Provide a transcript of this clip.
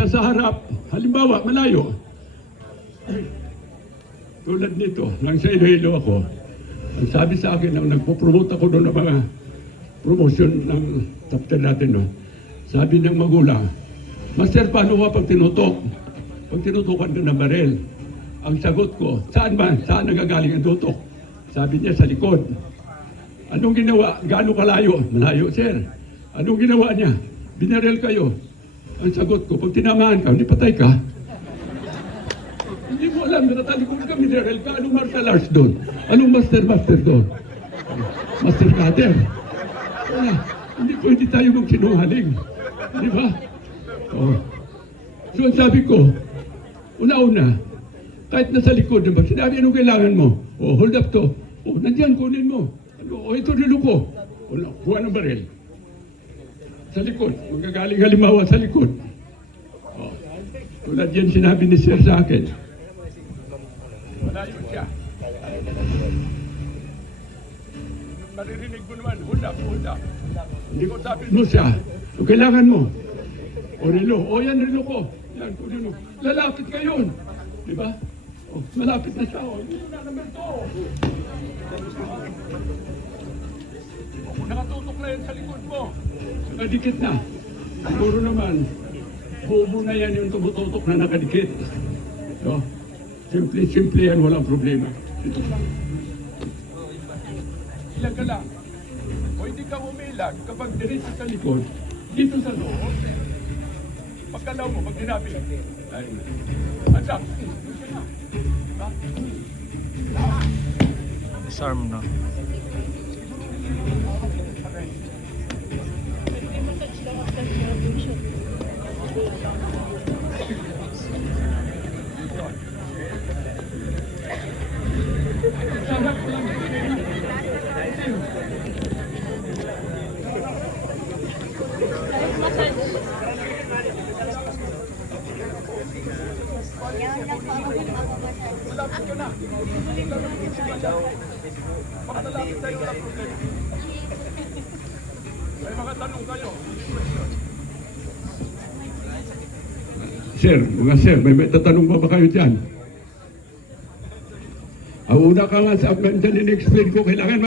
kita sa harap, halimbawa, malayo. Tulad nito, nang sa Iloilo ako, ang sabi sa akin, nang nagpo-promote ako doon ng mga promotion ng chapter natin, no? Sabi ng magulang, Master, paano ba pag tinutok? Pag tinutukan ka ng baril, ang sagot ko, saan ba? Saan nagagaling ang tutok? Sabi niya, sa likod. Anong ginawa? Gaano kalayo? Malayo, sir. Anong ginawa niya? Binaril kayo. Ang sagot ko, pag tinamaan ka, hindi patay ka. Hindi mo alam, natatalikod ka, binaril ka. Anong martial arts doon? Anong master doon? Master cutter. Kaya, hindi pwede tayo magsinungaling. Di ba? Oh. So, ang sabi ko, una-una, kahit nasa likod, diba? Sinabi, anong kailangan mo? O, hold up to. O, nandiyan, kunin mo. O, ito rilo ko. O, kuha ng baril. Sa likod. Magagaling halimbawa sa likod. O, tulad yan sinabi ni Sir sa akin. Malayo siya. Maririnig mo naman, hold up. Hindi ko sabi mo siya. O, kailangan mo. O, rilo. O, yan, rilo ko. Yan, kunin mo. Lalapit ka yun. Diba? Oh, malapit na siya. Oh, hindi mo na naman ito. Nakatutok na yan sa likod mo. Nakadikit na. Siguro naman, bobo na yan yung tumututok na nakadikit. So, simple yan, walang problema. Ito lang. Ilang ka lang. O hindi ka umilag kapag diretso sa likod, dito sa loob. Pagkalaw mo, pag dinabi. Anak. Disarm na. Malapit ka na. Pagkalapit tayo na problema. May mga tanong kayo. Sir, may tatanong ba kayo dyan? Ang una ka nga sa akin, dyan in-explain ko, kailangan